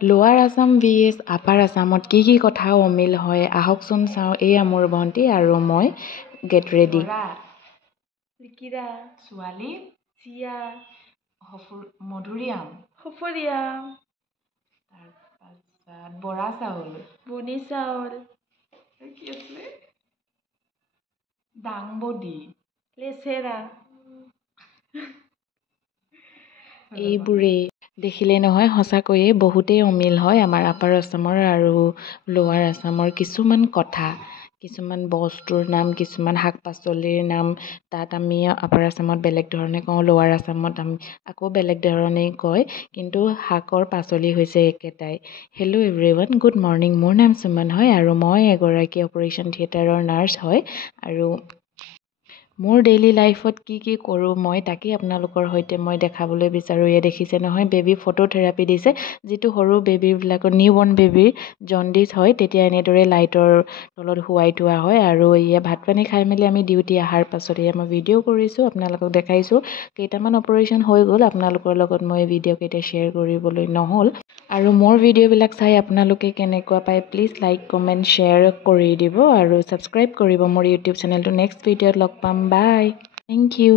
লোৱাৰ Assam vs upper আছামত কি কথা অমিল হয় আহকচোন চাওঁ এয়া মোৰ ভণ্টি আৰু মই গেট ৰেডি লিকিৰা ছোৱালী চিয়া মধুৰিআম সফৰীয়া তাৰপাছত বৰা চাউল বনি চাউল কি আছিলে দাংবডি লেচেৰা এইবোৰেই দেখিলে নহয় সঁচাকৈয়ে বহুতেই অমিল হয় আমাৰ আপাৰ আছামৰ আৰু লোৱাৰ আছামৰ কিছুমান কথা কিছুমান বস্তুৰ নাম কিছুমান শাক পাচলিৰ নাম তাত আমি আপাৰ আছামত বেলেগ ধৰণে কওঁ লোৱাৰ আছামত আমি আকৌ বেলেগ ধৰণেই কয় কিন্তু শাকৰ পাচলি হৈছে একেটাই হেল্ল' এভৰিৱান গুড মৰ্ণিং মোৰ নাম সুমন হয় আৰু মই এগৰাকী অপাৰেশ্যন থিয়েটাৰৰ নাৰ্ছ হয় আৰু মোৰ ডেইলি লাইফত কি কৰোঁ মই তাকেই আপোনালোকৰ সৈতে মই দেখাবলৈ বিচাৰোঁ এয়া দেখিছে নহয় বেবী ফটো থেৰাপি দিছে যিটো সৰু বেবীবিলাকৰ নিউ বৰ্ণ বেবীৰ জণ্ডিছ হয় তেতিয়া এনেদৰে লাইটৰ তলত শুৱাই থোৱা হয় আৰু এয়া ভাত পানী খাই মেলি আমি ডিউটি অহাৰ পাছত এয়া মই ভিডিঅ' কৰিছোঁ আপোনালোকক দেখাইছোঁ কেইটামান অপাৰেশ্যন হৈ গ'ল আপোনালোকৰ লগত মই ভিডিঅ'কেইটা শ্বেয়াৰ কৰিবলৈ নহ'ল আৰু মোৰ ভিডিঅ'বিলাক চাই আপোনালোকে কেনেকুৱা পায় প্লিজ লাইক কমেণ্ট শ্বেয়াৰ কৰি দিব আৰু ছাবস্ক্ৰাইব কৰিব মোৰ ইউটিউব চেনেলটো নেক্সট ভিডিঅ'ত লগ পাম বাই থেংক ইউ